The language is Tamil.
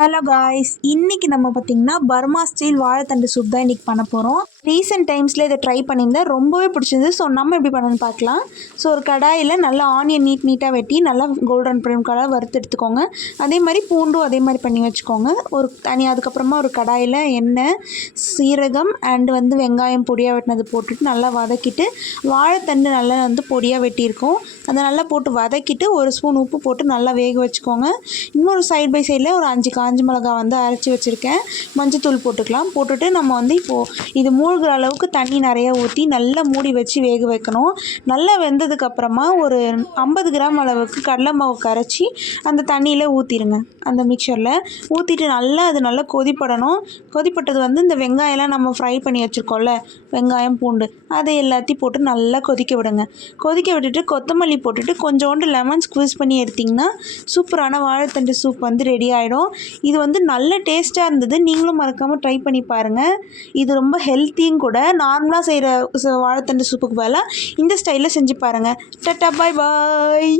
ஹலோ காய்ஸ், இன்னைக்கு நம்ம பார்த்தீங்கன்னா பர்மா ஸ்டைல் வாழைத்தண்டு சூப் தான் இன்னைக்கு பண்ண போகிறோம். ரீசெண்ட் டைம்ஸில் இதை ட்ரை பண்ணியிருந்தேன், ரொம்பவே பிடிச்சிருந்து. ஸோ நம்ம எப்படி பண்ணணும்னு பார்க்கலாம். ஸோ ஒரு கடாயில் நல்லா ஆனியன் நீட்டாக வெட்டி நல்லா கோல்டன் ப்ரௌன் கலர் வறுத்து எடுத்துக்கோங்க. அதே மாதிரி பூண்டும் அதே மாதிரி பண்ணி வச்சுக்கோங்க. அதுக்கப்புறமா ஒரு கடாயில் எண்ணெய், சீரகம் அண்ட் வெங்காயம் பொடியாக வெட்டினது போட்டுட்டு நல்லா வதக்கிட்டு, வாழைத்தண்டு நல்லா பொடியாக வெட்டியிருக்கோம் அதை நல்லா போட்டு வதக்கிட்டு ஒரு ஸ்பூன் உப்பு போட்டு நல்லா வேக வச்சுக்கோங்க. இன்னொரு சைட் பை சைடில் ஒரு 5 காஞ்ச மிளகா அரைச்சி வச்சுருக்கேன். மஞ்சத்தூள் போட்டுக்கலாம். போட்டுட்டு நம்ம இப்போது இது மூழ்கிற அளவுக்கு தண்ணி நிறையா ஊற்றி நல்லா மூடி வச்சு வேக வைக்கணும். நல்லா வெந்ததுக்கப்புறமா ஒரு 50 கிராம் அளவுக்கு கடலை மாவு கரைச்சி அந்த தண்ணியில் ஊற்றிடுங்க. அந்த மிக்சரில் ஊற்றிட்டு அது நல்லா கொதிப்படணும். கொதிப்பட்டது இந்த வெங்காயம்லாம் நம்ம ஃப்ரை பண்ணி வச்சுருக்கோம்ல, வெங்காயம் பூண்டு அதை எல்லாத்தையும் போட்டு நல்லா கொதிக்க விடுங்க. கொதிக்க விட்டுட்டு கொத்தமல்லி போட்டுட்டு கொஞ்சோண்டு லெமன் ஸ்க்வீஸ் பண்ணி எடுத்திங்கன்னா சூப்பரான வாழைத்தண்டு சூப் ரெடி ஆகிடும். இது நல்ல டேஸ்ட்டாக இருந்தது. நீங்களும் மறக்காமல் ட்ரை பண்ணி பாருங்கள். இது ரொம்ப ஹெல்த்தியும் கூட. நார்மலாக செய்கிற வாழைத்தண்டு சூப்புக்கு பதிலாக இந்த ஸ்டைலில் செஞ்சு பாருங்கள். டாட்டா, பாய் பாய்.